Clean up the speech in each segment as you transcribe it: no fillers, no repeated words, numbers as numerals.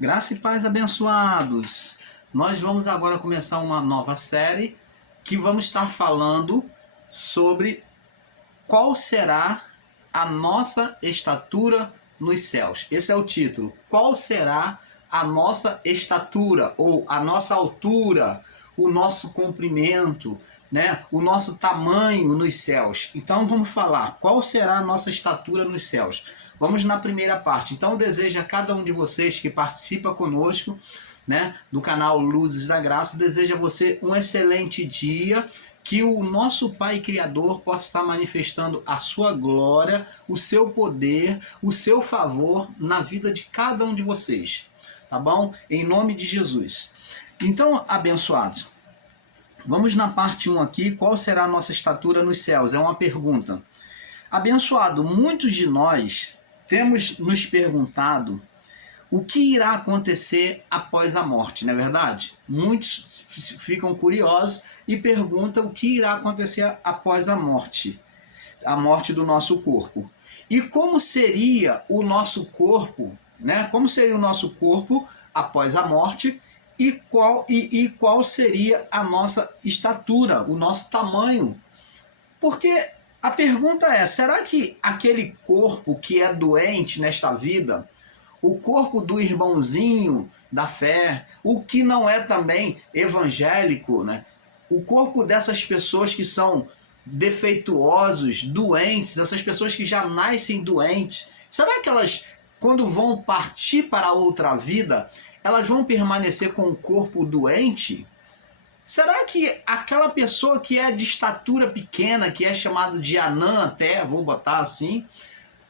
Graça e paz, abençoados. Nós vamos agora começar uma nova série que vamos estar falando sobre qual será a nossa estatura nos céus. Esse é o título. Qual será a nossa estatura ou a nossa altura, o nosso comprimento, né? O nosso tamanho nos céus. Então vamos falar qual será a nossa estatura nos céus. Vamos na primeira parte. Então eu desejo a cada um de vocês que participa conosco, né, do canal Luzes da Graça, desejo a você um excelente dia, que o nosso Pai Criador possa estar manifestando a sua glória, o seu poder, o seu favor na vida de cada um de vocês, tá bom? Em nome de Jesus. Então, abençoados, vamos na parte 1 aqui, qual será a nossa estatura nos céus? É uma pergunta. Abençoado, muitos de nós temos nos perguntado o que irá acontecer após a morte, não é verdade? Muitos ficam curiosos e perguntam o que irá acontecer após a morte do nosso corpo. E como seria o nosso corpo, né? Como seria o nosso corpo após a morte e qual seria a nossa estatura, o nosso tamanho? Porque a pergunta é, será que aquele corpo que é doente nesta vida, o corpo do irmãozinho da fé, o que não é também evangélico, né? O corpo dessas pessoas que são defeituosos, doentes, essas pessoas que já nascem doentes, será que elas, quando vão partir para outra vida, elas vão permanecer com o corpo doente? Será que aquela pessoa que é de estatura pequena, que é chamado de anã até, vou botar assim,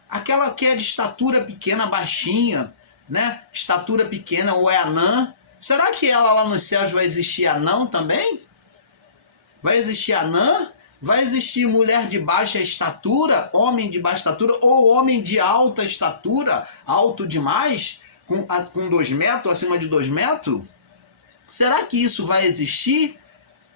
aquela que é de estatura pequena, baixinha, né? Estatura pequena ou é anã, será que ela lá nos céus vai existir anão também? Vai existir anã? Vai existir mulher de baixa estatura, homem de baixa estatura ou homem de alta estatura, alto demais, com 2 metros, acima de 2 metros? Será que isso vai existir?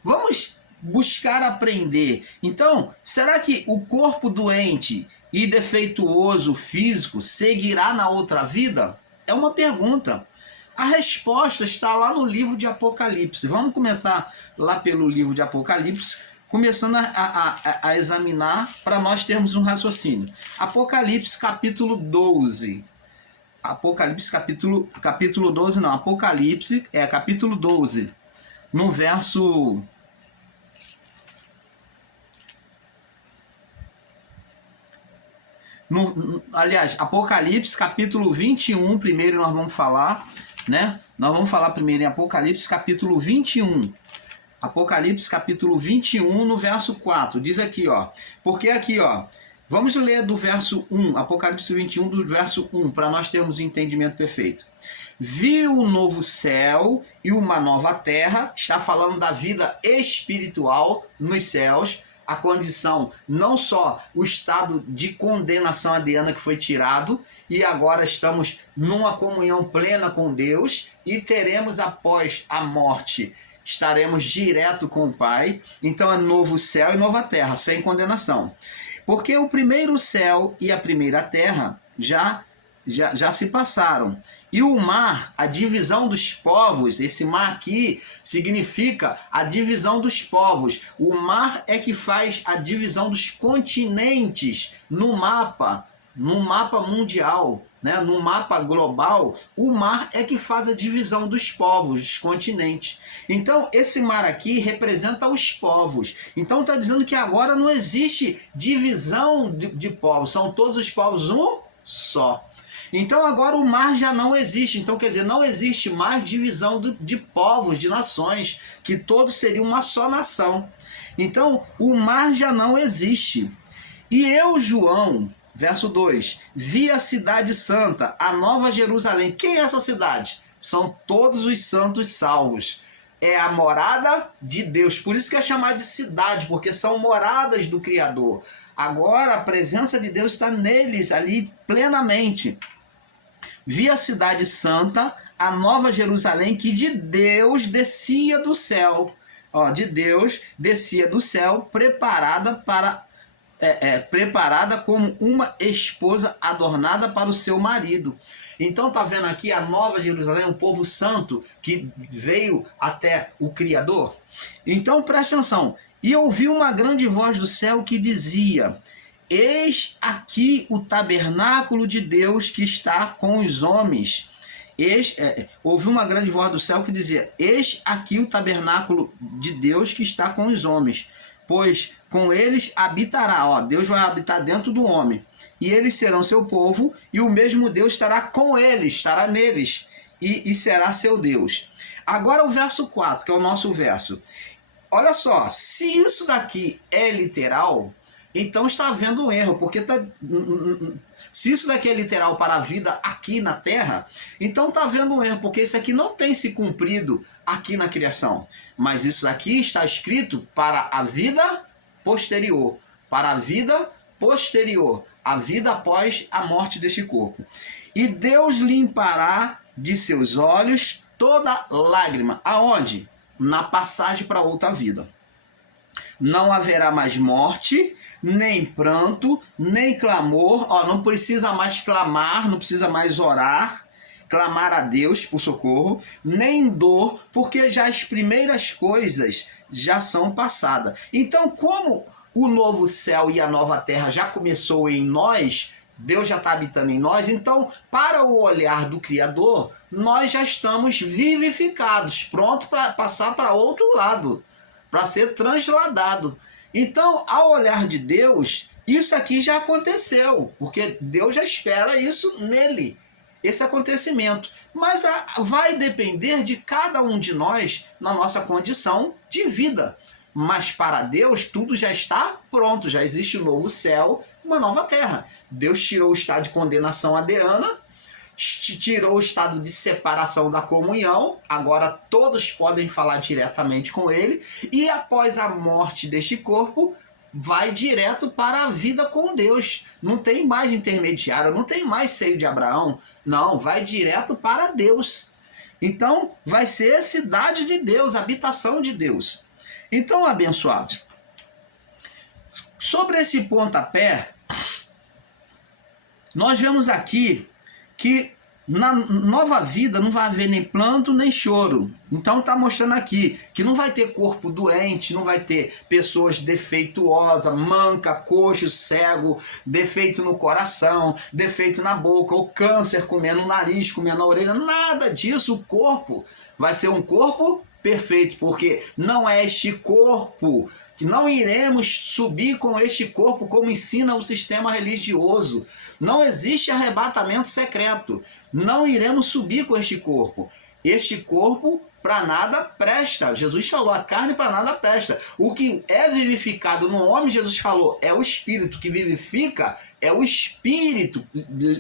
Vamos buscar aprender. Então, será que o corpo doente e defeituoso físico seguirá na outra vida? É uma pergunta. A resposta está lá no livro de Apocalipse. Vamos começar lá pelo livro de Apocalipse, começando a examinar para nós termos um raciocínio. Apocalipse capítulo 12. Apocalipse capítulo 12 não, Apocalipse é capítulo 12, no verso... aliás, Apocalipse capítulo 21, primeiro nós vamos falar, né? Nós vamos falar primeiro em Apocalipse capítulo 21. Apocalipse capítulo 21, no verso 4, diz aqui, ó, porque aqui, ó, vamos ler do verso 1, Apocalipse 21, do verso 1, para nós termos o entendimento perfeito. Vi um novo céu e uma nova terra, está falando da vida espiritual nos céus, a condição, não só o estado de condenação adiana que foi tirado, e agora estamos numa comunhão plena com Deus, e teremos após a morte, estaremos direto com o Pai. Então é novo céu e nova terra, sem condenação. Porque o primeiro céu e a primeira terra já se passaram. E o mar, a divisão dos povos, esse mar aqui significa a divisão dos povos. O mar é que faz a divisão dos continentes no mapa mundial, né? No mapa global, o mar é que faz a divisão dos povos, dos continentes. Então, esse mar aqui representa os povos. Então, está dizendo que agora não existe divisão de povos, são todos os povos um só. Então agora o mar já não existe, então quer dizer, não existe mais divisão de povos, de nações, que todos seriam uma só nação. Então o mar já não existe. E eu, João, verso 2, vi a cidade santa, a nova Jerusalém. Quem é essa cidade? São todos os santos salvos. É a morada de Deus, por isso que é chamada de cidade, porque são moradas do Criador. Agora a presença de Deus está neles ali plenamente. Vi a cidade santa, a nova Jerusalém, que de Deus descia do céu. Ó, de Deus descia do céu, preparada para preparada como uma esposa adornada para o seu marido. Então tá vendo aqui a Nova Jerusalém, um povo santo que veio até o Criador? Então presta atenção. E ouvi uma grande voz do céu que dizia: eis aqui o tabernáculo de Deus que está com os homens. Ouvi uma grande voz do céu que dizia: eis aqui o tabernáculo de Deus que está com os homens, pois com eles habitará. Deus vai habitar dentro do homem, e eles serão seu povo, e o mesmo Deus estará com eles, estará neles, e será seu Deus. Agora o verso 4, que é o nosso verso. Olha só, se isso daqui é literal, então está havendo um erro, porque se isso daqui é literal para a vida aqui na Terra, então está havendo um erro, porque isso aqui não tem se cumprido aqui na criação. Mas isso aqui está escrito para a vida posterior, para a vida posterior, a vida após a morte deste corpo. E Deus limpará de seus olhos toda lágrima. Aonde? Na passagem para outra vida. Não haverá mais morte, nem pranto, nem clamor. Não precisa mais clamar, não precisa mais orar, clamar a Deus por socorro, nem dor, porque já as primeiras coisas já são passadas. Então, como o novo céu e a nova terra já começou em nós, Deus já está habitando em nós, então, para o olhar do Criador, nós já estamos vivificados, prontos para passar para outro lado, para ser transladado. Então, ao olhar de Deus, isso aqui já aconteceu, porque Deus já espera isso nele, esse acontecimento. Mas vai depender de cada um de nós na nossa condição de vida. Mas para Deus tudo já está pronto, já existe um novo céu, uma nova terra. Deus tirou o estado de condenação adeana, tirou o estado de separação da comunhão, agora todos podem falar diretamente com ele, e após a morte deste corpo, vai direto para a vida com Deus. Não tem mais intermediário, não tem mais seio de Abraão, não, vai direto para Deus. Então vai ser cidade de Deus, habitação de Deus. Então, abençoados, sobre esse pontapé, nós vemos aqui que na nova vida não vai haver nem pranto nem choro. Então está mostrando aqui que não vai ter corpo doente, não vai ter pessoas defeituosas, manca, coxo, cego, defeito no coração, defeito na boca, ou câncer comendo o nariz, comendo a orelha, nada disso. O corpo vai ser um corpo perfeito, porque não é este corpo, que não iremos subir com este corpo como ensina o sistema religioso. Não existe arrebatamento secreto. Não iremos subir com este corpo. Este corpo para nada presta. Jesus falou, a carne para nada presta. O que é vivificado no homem, Jesus falou, é o espírito. Que vivifica é o espírito,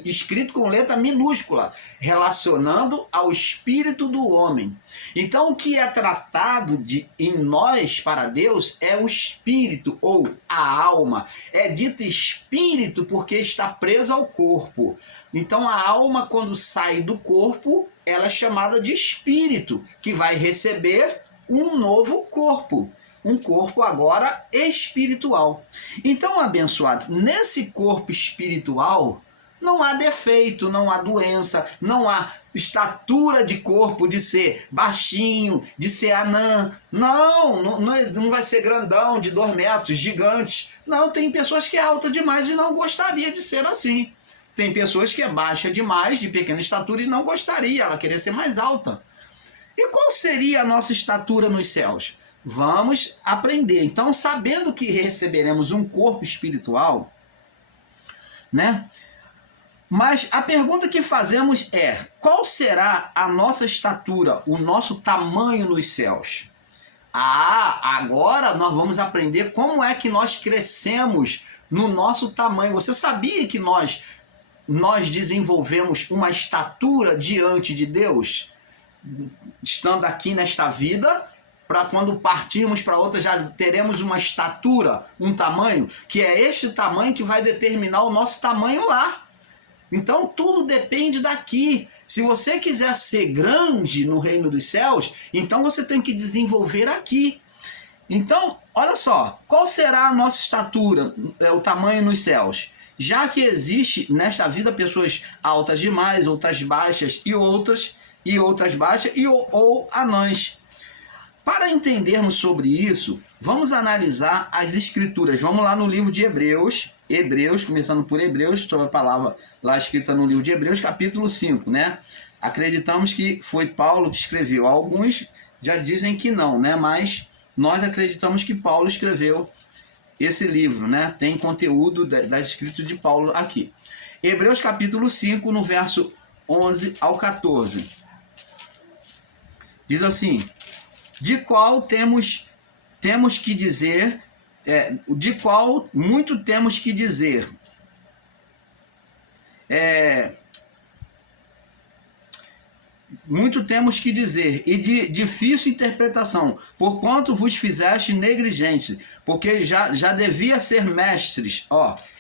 escrito com letra minúscula, relacionando ao espírito do homem. Então, o que é tratado em nós para Deus é o espírito ou a alma. É dito espírito porque está preso ao corpo. Então, a alma, quando sai do corpo, ela é chamada de espírito, que vai receber um novo corpo. Um corpo agora espiritual. Então, abençoados, nesse corpo espiritual não há defeito, não há doença, não há estatura de corpo de ser baixinho, de ser anã. Não vai ser grandão, de 2 metros, gigante. Não, tem pessoas que é alta demais e não gostaria de ser assim. Tem pessoas que é baixa demais, de pequena estatura, e não gostaria, ela queria ser mais alta. E qual seria a nossa estatura nos céus? Vamos aprender. Então, sabendo que receberemos um corpo espiritual, né? Mas a pergunta que fazemos é, qual será a nossa estatura, o nosso tamanho nos céus? Agora nós vamos aprender como é que nós crescemos no nosso tamanho. Você sabia que nós desenvolvemos uma estatura diante de Deus? Estando aqui nesta vida, para quando partirmos para outra já teremos uma estatura, um tamanho, que é este tamanho que vai determinar o nosso tamanho lá. Então tudo depende daqui. Se você quiser ser grande no reino dos céus, então você tem que desenvolver aqui. Então olha só, qual será a nossa estatura, o tamanho nos céus? Já que existe nesta vida pessoas altas demais, outras baixas e outras baixas ou anãs. Para entendermos sobre isso, vamos analisar as escrituras. Vamos lá no livro de Hebreus, começando por Hebreus, toda a palavra lá escrita no livro de Hebreus, capítulo 5, né? Acreditamos que foi Paulo que escreveu. Alguns já dizem que não, né? Mas nós acreditamos que Paulo escreveu esse livro, né? Tem conteúdo das escritas de Paulo aqui. Hebreus capítulo 5, no verso 11 ao 14. Diz assim: de qual temos que dizer, de qual muito temos que dizer. Muito temos que dizer, e de difícil interpretação, porquanto vos fizeste negligentes, porque já devia ser mestres,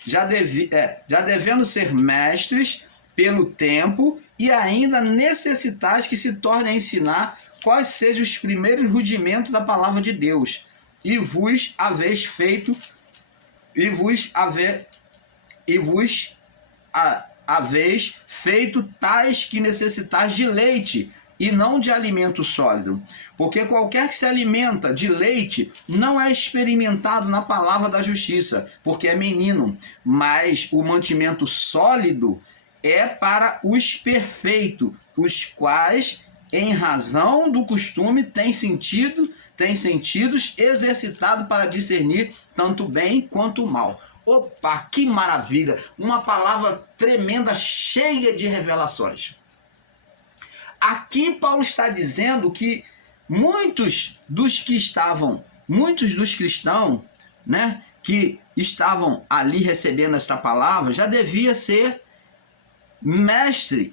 já devendo ser mestres pelo tempo, e ainda necessitais que se torne a ensinar quais sejam os primeiros rudimentos da palavra de Deus, e vos haveis feito tais que necessitais de leite, e não de alimento sólido. Porque qualquer que se alimenta de leite não é experimentado na palavra da justiça, porque é menino. Mas o mantimento sólido é para os perfeitos, os quais, em razão do costume, têm sentidos exercitados para discernir tanto bem quanto mal. Opa, que maravilha! Uma palavra tremenda, cheia de revelações. Aqui Paulo está dizendo que muitos dos cristãos, né, que estavam ali recebendo esta palavra, já devia ser mestre,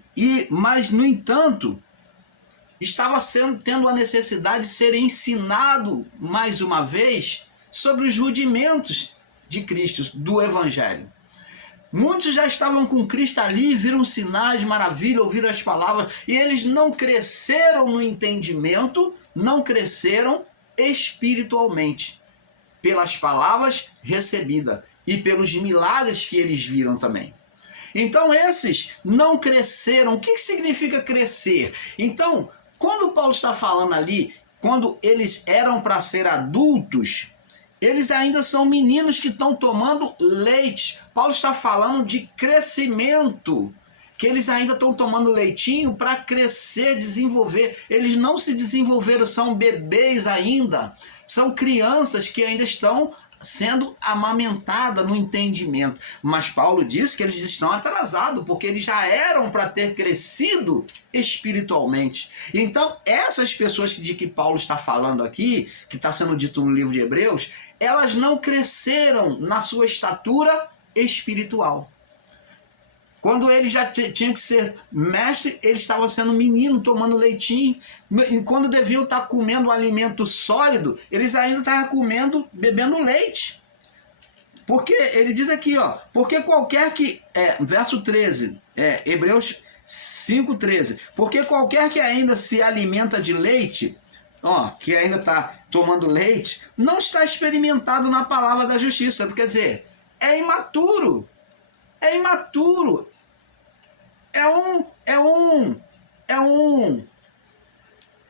mas no entanto, estava tendo a necessidade de ser ensinado mais uma vez sobre os rudimentos de Cristo, do Evangelho. Muitos já estavam com Cristo ali, viram sinais, maravilha, ouviram as palavras, e eles não cresceram no entendimento, não cresceram espiritualmente, pelas palavras recebidas e pelos milagres que eles viram também. Então esses não cresceram. O que significa crescer? Então, quando Paulo está falando ali, quando eles eram para ser adultos, eles ainda são meninos que estão tomando leite. Paulo está falando de crescimento, que eles ainda estão tomando leitinho para crescer, desenvolver. Eles não se desenvolveram, são bebês ainda, são crianças que ainda estão sendo amamentadas no entendimento. Mas Paulo diz que eles estão atrasados, porque eles já eram para ter crescido espiritualmente. Então, essas pessoas de que Paulo está falando aqui, que está sendo dito no livro de Hebreus, elas não cresceram na sua estatura espiritual. Quando eles já tinham que ser mestre, eles estavam sendo menino, tomando leitinho. E quando deviam estar comendo alimento sólido, eles ainda estavam bebendo leite. Porque ele diz aqui, porque qualquer que... verso 13, Hebreus 5,13. Porque qualquer que ainda se alimenta de leite, que ainda está tomando leite, não está experimentado na palavra da justiça. Quer dizer, é imaturo. É imaturo. É um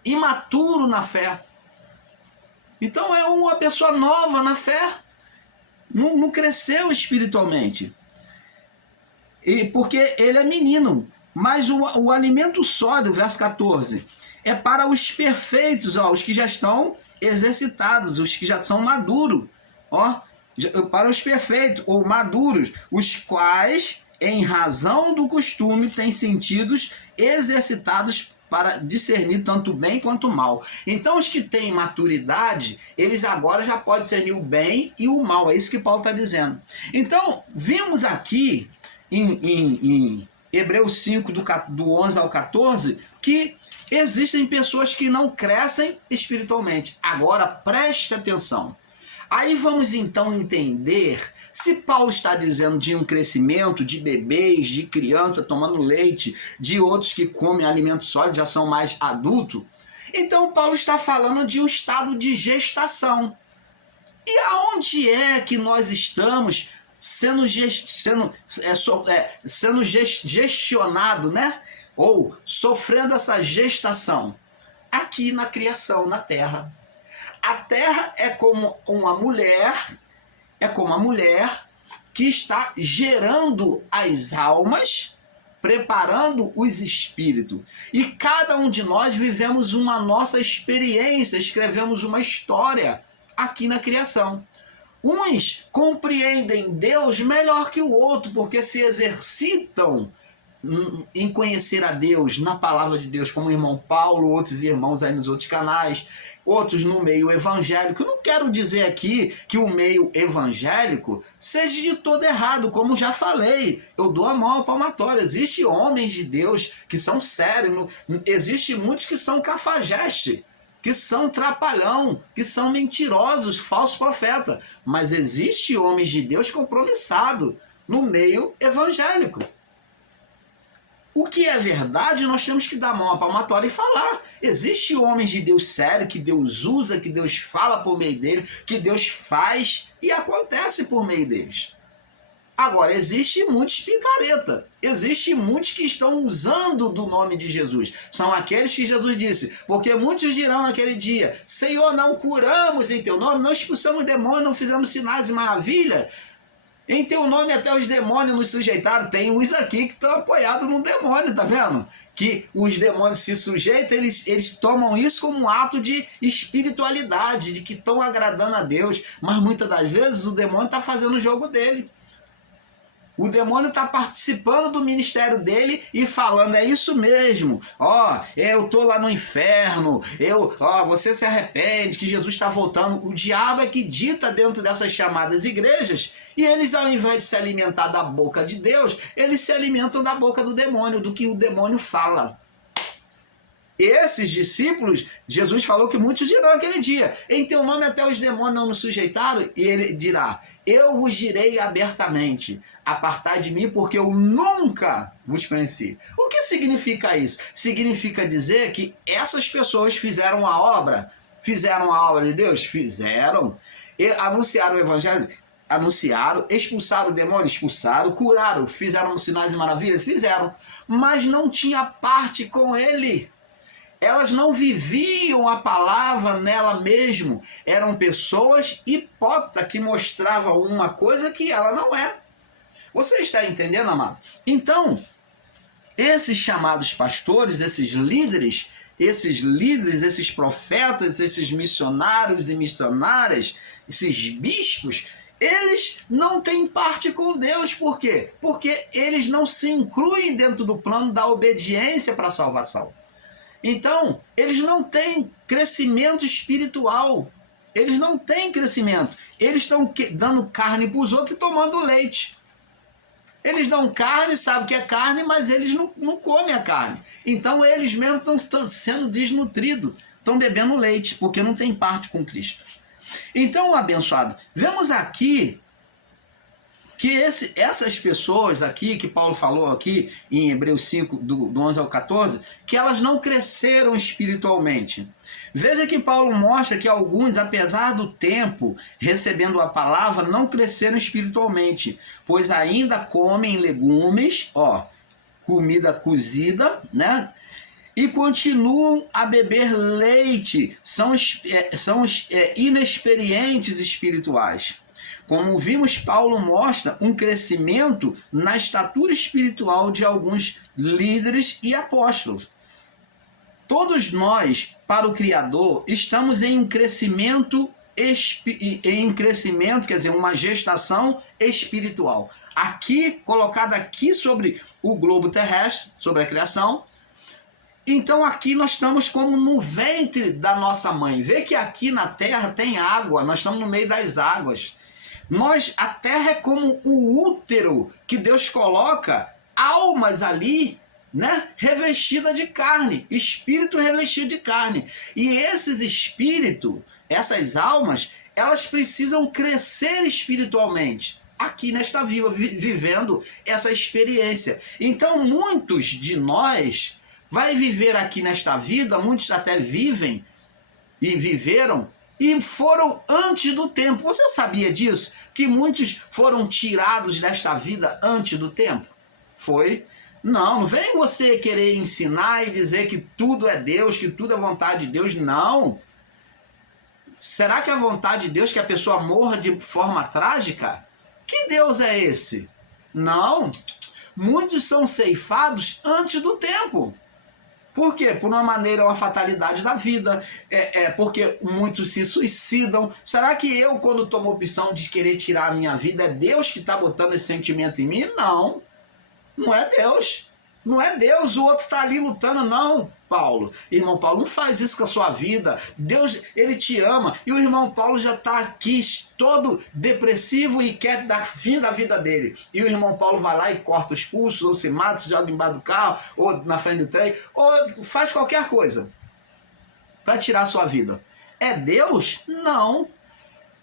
imaturo na fé. Então é uma pessoa nova na fé. Não cresceu espiritualmente. E porque ele é menino. Mas o alimento sólido, verso 14, é para os perfeitos, os que já estão exercitados, os que já são maduros. Para os perfeitos ou maduros, os quais, em razão do costume, têm sentidos exercitados para discernir tanto bem quanto mal. Então, os que têm maturidade, eles agora já podem discernir o bem e o mal. É isso que Paulo está dizendo. Então, vimos aqui em Hebreus 5, do 11 ao 14, que existem pessoas que não crescem espiritualmente. Agora, preste atenção. Aí vamos então entender se Paulo está dizendo de um crescimento de bebês, de criança tomando leite, de outros que comem alimento sólido, já são mais adultos. Então Paulo está falando de um estado de gestação. E aonde é que nós estamos sendo gestionado, né? Ou sofrendo essa gestação? Aqui na criação, na terra. A terra é como uma mulher que está gerando as almas, preparando os espíritos. E cada um de nós vivemos uma nossa experiência, escrevemos uma história aqui na criação. Uns compreendem Deus melhor que o outro, porque se exercitam em conhecer a Deus, na palavra de Deus, como o irmão Paulo, outros irmãos aí nos outros canais, outros no meio evangélico. Eu não quero dizer aqui que o meio evangélico seja de todo errado, como já falei, eu dou a mão ao palmatório. Existem homens de Deus que são sérios, existem muitos que são cafajeste, que são trapalhão, que são mentirosos, falsos profetas, mas existem homens de Deus compromissados no meio evangélico. O que é verdade, nós temos que dar a mão à palmatória e falar. Existem homens de Deus sério, que Deus usa, que Deus fala por meio dele, que Deus faz e acontece por meio deles. Agora, existe muitos picareta. Existe muitos que estão usando do nome de Jesus. São aqueles que Jesus disse, porque muitos dirão naquele dia, Senhor, não curamos em teu nome, não expulsamos demônios, não fizemos sinais e maravilhas. Em teu nome até os demônios nos sujeitaram. Tem uns aqui que estão apoiados no demônio, tá vendo? Que os demônios se sujeitam, eles tomam isso como um ato de espiritualidade, de que estão agradando a Deus. Mas muitas das vezes o demônio está fazendo o jogo dele. O demônio está participando do ministério dele e falando, é isso mesmo, eu estou lá no inferno, você se arrepende, que Jesus está voltando. O diabo é que dita dentro dessas chamadas igrejas, e eles, ao invés de se alimentar da boca de Deus, eles se alimentam da boca do demônio, do que o demônio fala. Esses discípulos, Jesus falou que muitos dirão aquele dia, em teu nome até os demônios não nos sujeitaram, e ele dirá, eu vos direi abertamente, apartai de mim, porque eu nunca vos conheci. O que significa isso? Significa dizer que essas pessoas fizeram a obra de Deus? Fizeram. E anunciaram o evangelho? Anunciaram. Expulsaram o demônio? Expulsaram. Curaram? Fizeram sinais e maravilhas? Fizeram. Mas não tinha parte com ele. Elas não viviam a palavra nela mesmo. Eram pessoas hipócritas que mostravam uma coisa que ela não é. Você está entendendo, amado? Então, esses chamados pastores, esses líderes, esses profetas, esses missionários e missionárias, esses bispos, eles não têm parte com Deus. Por quê? Porque eles não se incluem dentro do plano da obediência para a salvação. Então, eles não têm crescimento espiritual. Eles não têm crescimento. Eles estão dando carne para os outros e tomando leite. Eles dão carne, sabem que é carne, mas eles não comem a carne. Então, eles mesmos estão sendo desnutridos. Estão bebendo leite, porque não tem parte com Cristo. Então, abençoado, vemos aqui que essas pessoas aqui, que Paulo falou aqui em Hebreus 5, do 11 ao 14, que elas não cresceram espiritualmente. Veja que Paulo mostra que alguns, apesar do tempo recebendo a palavra, não cresceram espiritualmente, pois ainda comem legumes, comida cozida, né? E continuam a beber leite, são inexperientes espirituais. Como vimos, Paulo mostra um crescimento na estatura espiritual de alguns líderes e apóstolos. Todos nós, para o Criador, estamos em um crescimento, quer dizer, uma gestação espiritual. Aqui, colocada aqui sobre o globo terrestre, sobre a criação. Então aqui nós estamos como no ventre da nossa mãe. Vê que aqui na terra tem água, nós estamos no meio das águas. A terra é como o útero que Deus coloca almas ali, né, revestida de carne, espírito revestido de carne. E esses espíritos, essas almas, elas precisam crescer espiritualmente aqui nesta vida, vivendo essa experiência. Então muitos de nós vai viver aqui nesta vida, muitos até vivem e viveram e foram antes do tempo. Você sabia disso? Que muitos foram tirados desta vida antes do tempo? Foi. Não vem você querer ensinar e dizer que tudo é Deus, que tudo é vontade de Deus. Não. Será que é vontade de Deus que a pessoa morra de forma trágica? Que Deus é esse? Não. Muitos são ceifados antes do tempo. Por quê? Por uma maneira, uma fatalidade da vida, porque muitos se suicidam. Será que eu, quando tomo a opção de querer tirar a minha vida, é Deus que está botando esse sentimento em mim? Não, não é Deus. Não é Deus, o outro está ali lutando, não, Paulo. Irmão Paulo, não faz isso com a sua vida. Deus, ele te ama. E o irmão Paulo já está aqui todo depressivo e quer dar fim da vida dele. E o irmão Paulo vai lá e corta os pulsos, ou se mata, se joga embaixo do carro, ou na frente do trem, ou faz qualquer coisa para tirar a sua vida. É Deus? Não.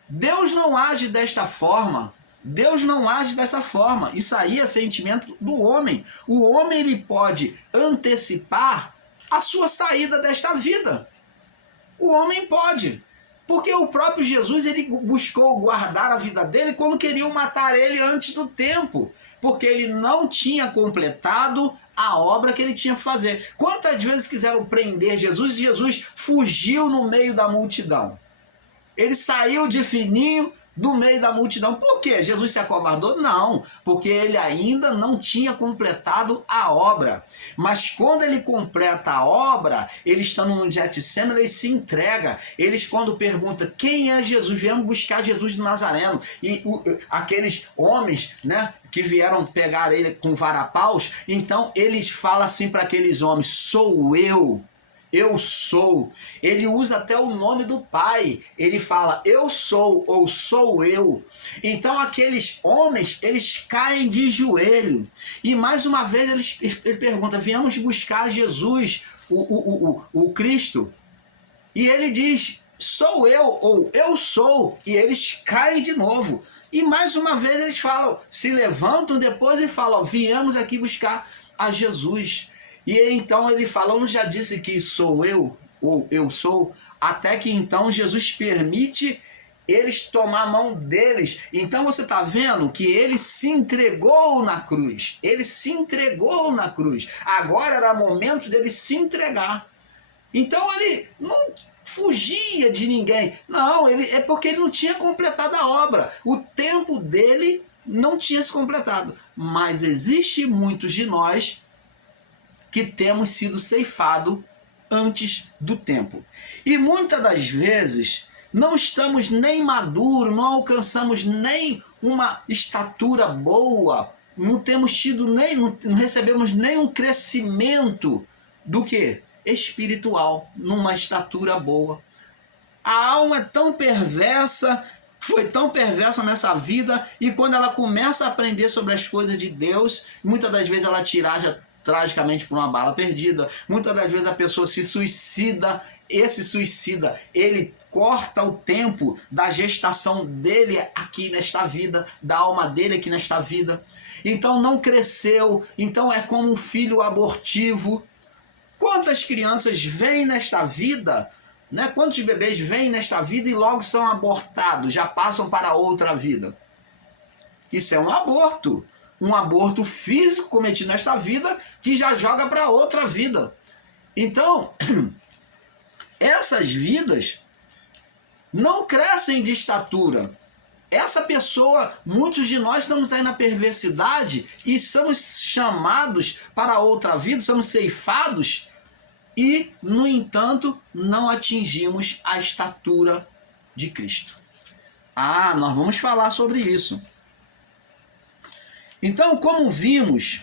Deus não age desta forma. Deus não age dessa forma. Isso aí é sentimento do homem. O homem, ele pode antecipar a sua saída desta vida. O homem pode. Porque o próprio Jesus, ele buscou guardar a vida dele quando queriam matar ele antes do tempo. Porque ele não tinha completado a obra que ele tinha que fazer. Quantas vezes quiseram prender Jesus e Jesus fugiu no meio da multidão? Ele saiu de fininho do meio da multidão. Por quê? Jesus se acovardou? Não, porque ele ainda não tinha completado a obra. Mas quando ele completa a obra, eles estão no Getsemane, ele se entrega. Eles, quando perguntam quem é Jesus, viemos buscar Jesus de Nazareno. E aqueles homens, né, que vieram pegar ele com varapaus, então eles falam assim para aqueles homens: sou eu. Eu sou. Ele usa até o nome do Pai. Ele fala eu sou ou sou eu. Então aqueles homens, eles caem de joelho. E mais uma vez ele pergunta: viemos buscar Jesus, o Cristo. E ele diz: sou eu ou eu sou. E eles caem de novo. E mais uma vez eles falam, se levantam depois e falam: viemos aqui buscar a Jesus. E então ele fala: eu já disse que sou eu, ou eu sou, até que então Jesus permite eles tomar a mão deles. Então você está vendo que ele se entregou na cruz. Ele se entregou na cruz. Agora era momento dele se entregar. Então ele não fugia de ninguém. Não, é porque ele não tinha completado a obra. O tempo dele não tinha se completado. Mas existe muitos de nós que temos sido ceifados antes do tempo. E muitas das vezes não estamos nem maduros, não alcançamos nem uma estatura boa, não temos tido nem, não recebemos nenhum crescimento do que? Espiritual, numa estatura boa. A alma é tão perversa, foi tão perversa nessa vida, e quando ela começa a aprender sobre as coisas de Deus, muitas das vezes ela tiraja tragicamente por uma bala perdida. Muitas das vezes a pessoa se suicida. Esse suicida, ele corta o tempo da gestação dele aqui nesta vida, da alma dele aqui nesta vida. Então não cresceu, então é como um filho abortivo. Quantas crianças vêm nesta vida, né? Quantos bebês vêm nesta vida e logo são abortados, já passam para outra vida? Isso é um aborto. Um aborto físico cometido nesta vida que já joga para outra vida. Então, essas vidas não crescem de estatura. Essa pessoa, muitos de nós estamos aí na perversidade e somos chamados para outra vida, somos ceifados e, no entanto, não atingimos a estatura de Cristo. Nós vamos falar sobre isso. Então, como vimos,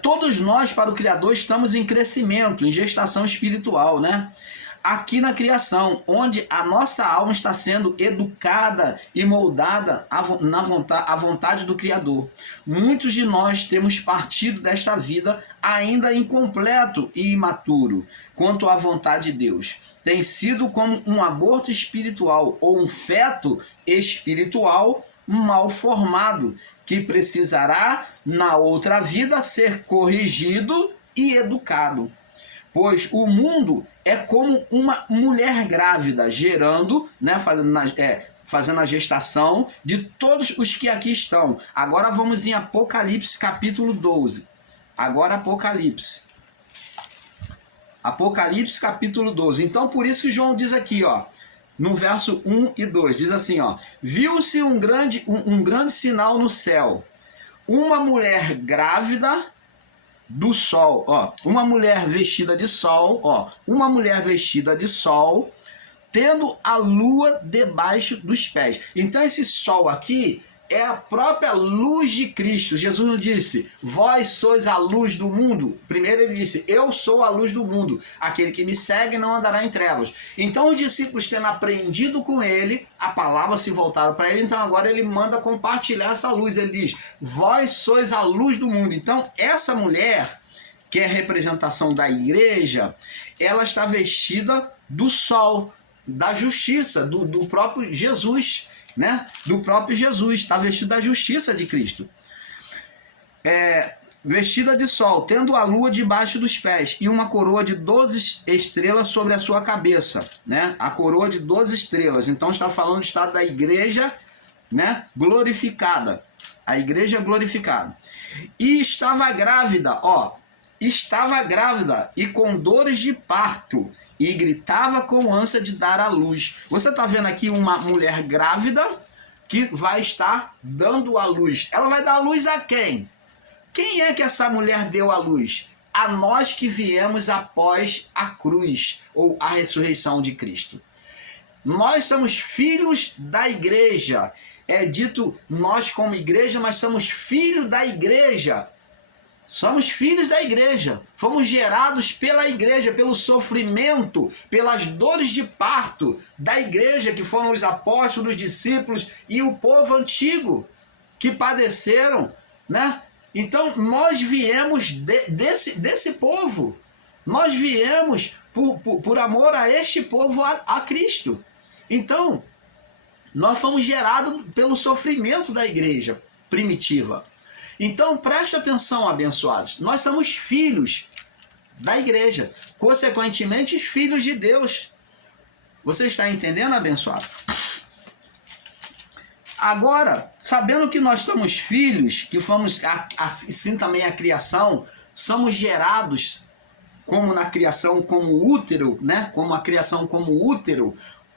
todos nós, para o Criador, estamos em crescimento, em gestação espiritual, né? Aqui na criação, onde a nossa alma está sendo educada e moldada à vontade do Criador. Muitos de nós temos partido desta vida ainda incompleto e imaturo quanto à vontade de Deus. Tem sido como um aborto espiritual ou um feto espiritual mal formado, que precisará, na outra vida, ser corrigido e educado. pois o mundo é como uma mulher grávida, gerando, né, fazendo a gestação de todos os que aqui estão. Agora vamos em Apocalipse capítulo 12. Agora Apocalipse. Apocalipse capítulo 12. Então por isso que João diz aqui, ó, no verso 1 e 2, diz assim, ó: viu-se um grande sinal no céu, uma mulher grávida do sol, ó, uma mulher vestida de sol, ó, uma mulher vestida de sol, tendo a lua debaixo dos pés. Então esse sol aqui é a própria luz de Cristo. Jesus nos disse: vós sois a luz do mundo. Primeiro ele disse: eu sou a luz do mundo. Aquele que me segue não andará em trevas. Então os discípulos, tendo aprendido com ele, a palavra se voltaram para ele. Então agora ele manda compartilhar essa luz. Ele diz: vós sois a luz do mundo. Então essa mulher, que é a representação da igreja, ela está vestida do sol, da justiça, do próprio Jesus, né? Do próprio Jesus, está vestido da justiça de Cristo. Vestida de sol, tendo a lua debaixo dos pés e uma coroa de 12 estrelas sobre a sua cabeça, né? A coroa de 12 estrelas. Então está falando do estado da igreja, né? Glorificada. A igreja glorificada. E estava grávida, ó. Estava grávida e com dores de parto, e gritava com ânsia de dar à luz. Você está vendo aqui uma mulher grávida que vai estar dando à luz. Ela vai dar à luz a quem? Quem é que essa mulher deu à luz? A nós que viemos após a cruz, ou a ressurreição de Cristo. Nós somos filhos da igreja. É dito nós como igreja, mas somos filhos da igreja. Somos filhos da igreja, fomos gerados pela igreja, pelo sofrimento, pelas dores de parto da igreja, que foram os apóstolos, os discípulos e o povo antigo que padeceram, né? Então nós viemos desse povo, nós viemos por amor a este povo, a Cristo. Então nós fomos gerados pelo sofrimento da igreja primitiva. Então, preste atenção, abençoados. Nós somos filhos da igreja. Consequentemente, filhos de Deus. Você está entendendo, abençoado? Agora, sabendo que nós somos filhos, que fomos, assim também a criação, somos gerados, como na criação, como útero, né? Como a criação como útero,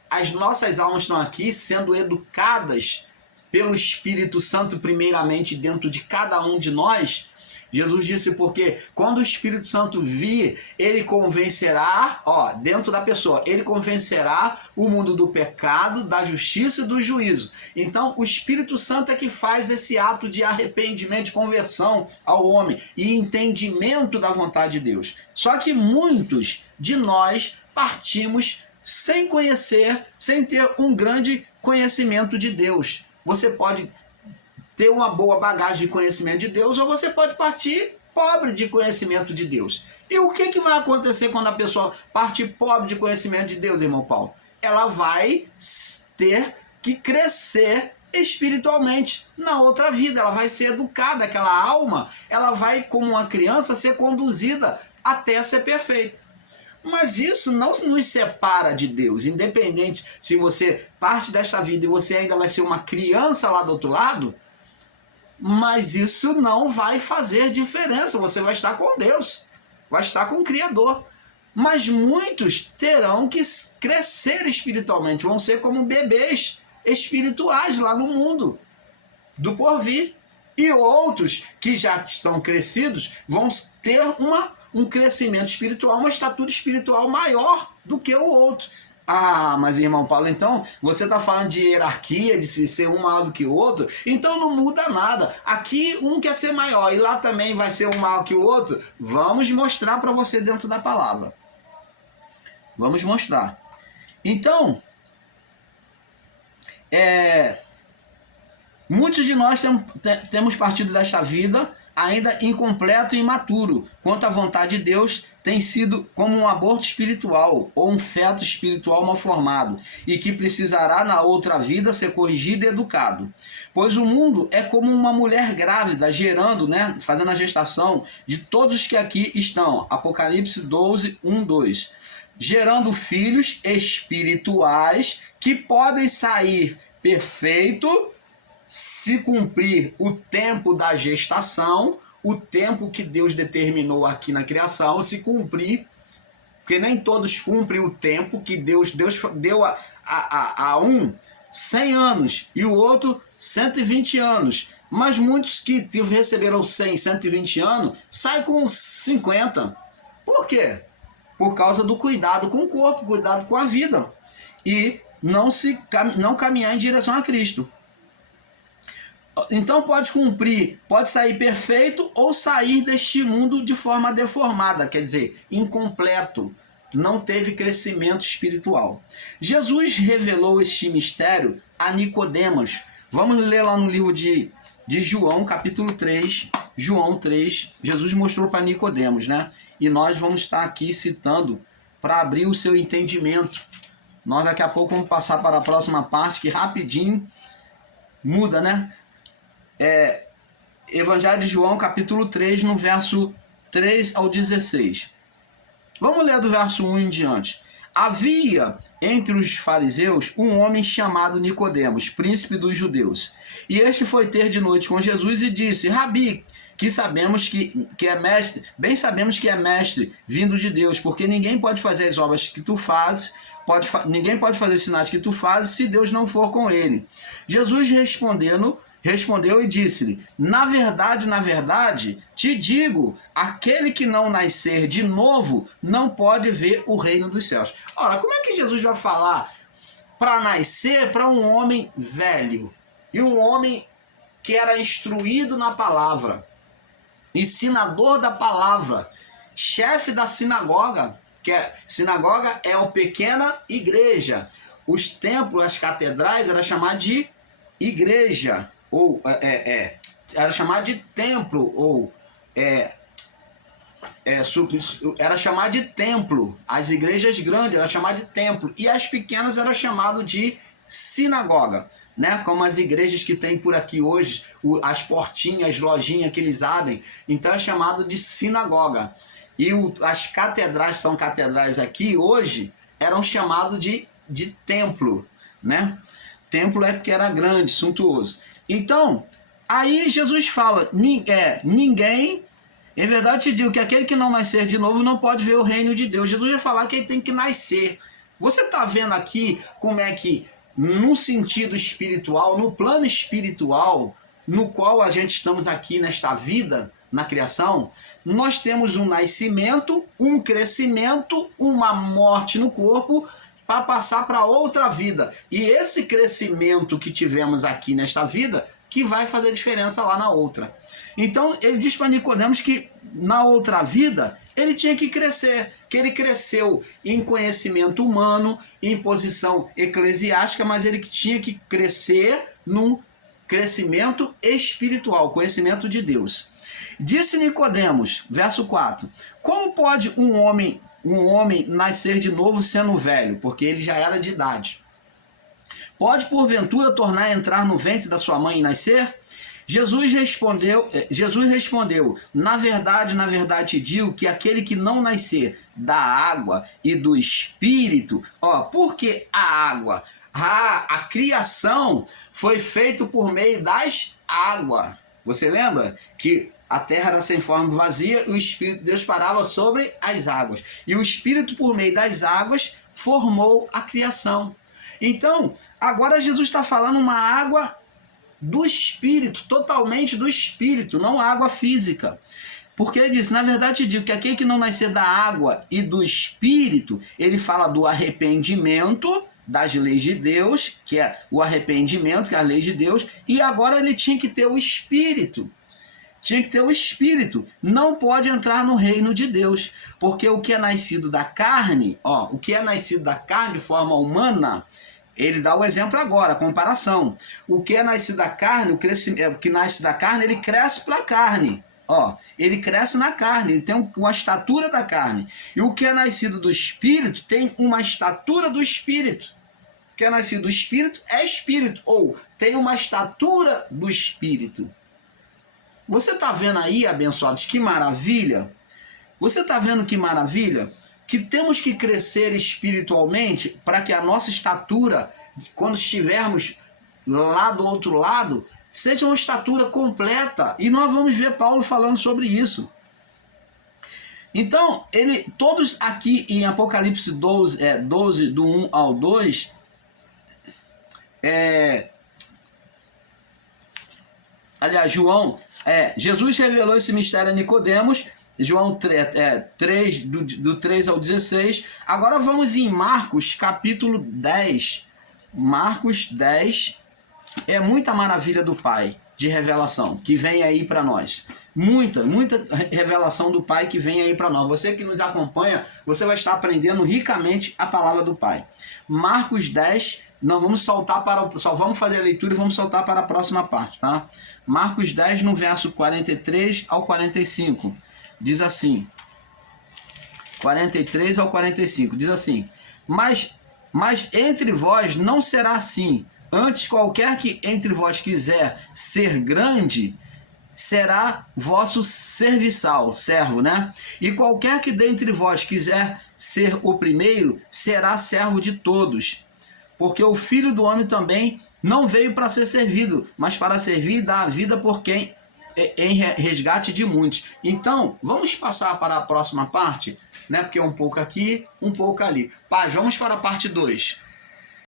as nossas almas estão aqui sendo educadas pelo Espírito Santo primeiramente dentro de cada um de nós. Jesus disse, porque quando o Espírito Santo vir, ele convencerá, ó, dentro da pessoa, ele convencerá o mundo do pecado, da justiça e do juízo. Então, o Espírito Santo é que faz esse ato de arrependimento, de conversão ao homem e entendimento da vontade de Deus. Só que muitos de nós partimos sem conhecer, sem ter um grande conhecimento de Deus. Você pode ter uma boa bagagem de conhecimento de Deus, ou você pode partir pobre de conhecimento de Deus. E o que vai acontecer quando a pessoa parte pobre de conhecimento de Deus, irmão Paulo? Ela vai ter que crescer espiritualmente na outra vida. Ela vai ser educada, aquela alma, ela vai, como uma criança, ser conduzida até ser perfeita. Mas isso não nos separa de Deus, independente se você parte desta vida e você ainda vai ser uma criança lá do outro lado, mas isso não vai fazer diferença, você vai estar com Deus, vai estar com o Criador. Mas muitos terão que crescer espiritualmente, vão ser como bebês espirituais lá no mundo do porvir. E outros que já estão crescidos vão ter um crescimento espiritual, uma estatura espiritual maior do que o outro. Ah, mas irmão Paulo, então você está falando de hierarquia, de ser um maior do que o outro, então não muda nada. Aqui um quer ser maior e lá também vai ser um maior que o outro. Vamos mostrar para você dentro da palavra. Vamos mostrar. Então, muitos de nós temos partido desta vida ainda incompleto e imaturo, quanto à vontade de Deus, tem sido como um aborto espiritual ou um feto espiritual mal formado e que precisará na outra vida ser corrigido e educado. Pois o mundo é como uma mulher grávida gerando, fazendo a gestação de todos os que aqui estão. Apocalipse 12, 1, 2. Gerando filhos espirituais que podem sair perfeito se cumprir o tempo da gestação, o tempo que Deus determinou aqui na criação, se cumprir, porque nem todos cumprem o tempo que Deus deu a um 100 anos e o outro 120 anos. Mas muitos que receberam 100, 120 anos, saem com 50. Por quê? Por causa do cuidado com o corpo, cuidado com a vida. E não caminhar em direção a Cristo. Então pode cumprir, pode sair perfeito ou sair deste mundo de forma deformada, quer dizer, incompleto, não teve crescimento espiritual. Jesus revelou este mistério a Nicodemos. Vamos ler lá no livro de João, capítulo 3, João 3, Jesus mostrou para Nicodemos, E nós vamos estar aqui citando para abrir o seu entendimento. Nós daqui a pouco vamos passar para a próxima parte, que rapidinho muda, Evangelho de João, capítulo 3, no verso 3 ao 16. Vamos ler do verso 1 em diante. Havia entre os fariseus um homem chamado Nicodemos, príncipe dos judeus. E este foi ter de noite com Jesus e disse: Rabi, que sabemos que é mestre, bem sabemos que é mestre vindo de Deus, porque ninguém pode fazer as obras que tu fazes, ninguém pode fazer os sinais que tu fazes se Deus não for com ele. Jesus respondeu e disse-lhe: na verdade, te digo, aquele que não nascer de novo não pode ver o reino dos céus. Ora, como é que Jesus vai falar para nascer para um homem velho e um homem que era instruído na palavra, ensinador da palavra, chefe da sinagoga, sinagoga é uma pequena igreja. Os templos, as catedrais, era chamado de igreja, ou era chamado de templo, ou era chamado de templo. As igrejas grandes eram chamadas de templo e as pequenas eram chamadas de sinagoga, como as igrejas que tem por aqui hoje, as portinhas, as lojinhas que eles abrem, então é chamado de sinagoga. E as catedrais, são catedrais aqui hoje, eram chamados de templo, Templo é porque era grande, suntuoso. Então, aí Jesus fala, ninguém, em verdade te digo que aquele que não nascer de novo não pode ver o reino de Deus. Jesus vai falar que ele tem que nascer. Você está vendo aqui como é que, no sentido espiritual, no plano espiritual, no qual a gente estamos aqui nesta vida, na criação, nós temos um nascimento, um crescimento, uma morte no corpo, para passar para outra vida. E esse crescimento que tivemos aqui nesta vida, que vai fazer diferença lá na outra. Então, ele diz para Nicodemos que na outra vida, ele tinha que crescer, que ele cresceu em conhecimento humano, em posição eclesiástica, mas ele tinha que crescer num crescimento espiritual, conhecimento de Deus. Disse Nicodemos, verso 4, como pode um homem nascer de novo sendo velho? Porque ele já era de idade. Pode porventura tornar a entrar no ventre da sua mãe e nascer? Jesus respondeu, na verdade te digo que aquele que não nascer da água e do Espírito, porque a água, a criação foi feita por meio das águas. Você lembra que a terra era sem forma e vazia, e o Espírito de Deus parava sobre as águas. E o Espírito, por meio das águas, formou a criação. Então, agora Jesus está falando uma água do Espírito, totalmente do Espírito, não água física. Porque ele diz, na verdade, eu digo que aquele que não nascer da água e do Espírito, ele fala do arrependimento das leis de Deus, que é o arrependimento, que é a lei de Deus, e agora ele tinha que ter o Espírito. Tinha que ter o Espírito. Não pode entrar no reino de Deus. Porque o que é nascido da carne, o que é nascido da carne de forma humana, ele dá o exemplo agora, a comparação. O que é nascido da carne, o que nasce da carne, ele cresce para a carne. Ó, ele cresce na carne, ele tem uma estatura da carne. E o que é nascido do Espírito tem uma estatura do Espírito. O que é nascido do Espírito é Espírito, ou tem uma estatura do Espírito. Você está vendo aí, abençoados, que maravilha? Você está vendo que maravilha? Que temos que crescer espiritualmente para que a nossa estatura, quando estivermos lá do outro lado, seja uma estatura completa. E nós vamos ver Paulo falando sobre isso. Então, todos aqui em Apocalipse 12, do 1 ao 2, Jesus revelou esse mistério a Nicodemos, João 3, do 3 ao 16. Agora vamos em Marcos, capítulo 10. Marcos 10 é muita maravilha do Pai, de revelação, que vem aí para nós. Muita revelação do Pai que vem aí para nós. Você que nos acompanha, você vai estar aprendendo ricamente a palavra do Pai. Marcos 10, nós vamos só vamos fazer a leitura e vamos saltar para a próxima parte, tá? Marcos 10, no verso 43 ao 45, diz assim, 43 ao 45, diz assim: Mas entre vós não será assim. Antes, qualquer que entre vós quiser ser grande, será vosso serviçal, servo, né? E qualquer que dentre vós quiser ser o primeiro, será servo de todos. Porque o Filho do Homem também não veio para ser servido, mas para servir e dar a vida por quem em resgate de muitos. Então, vamos passar para a próxima parte, né? Porque é um pouco aqui, um pouco ali. Paz, vamos para a parte 2.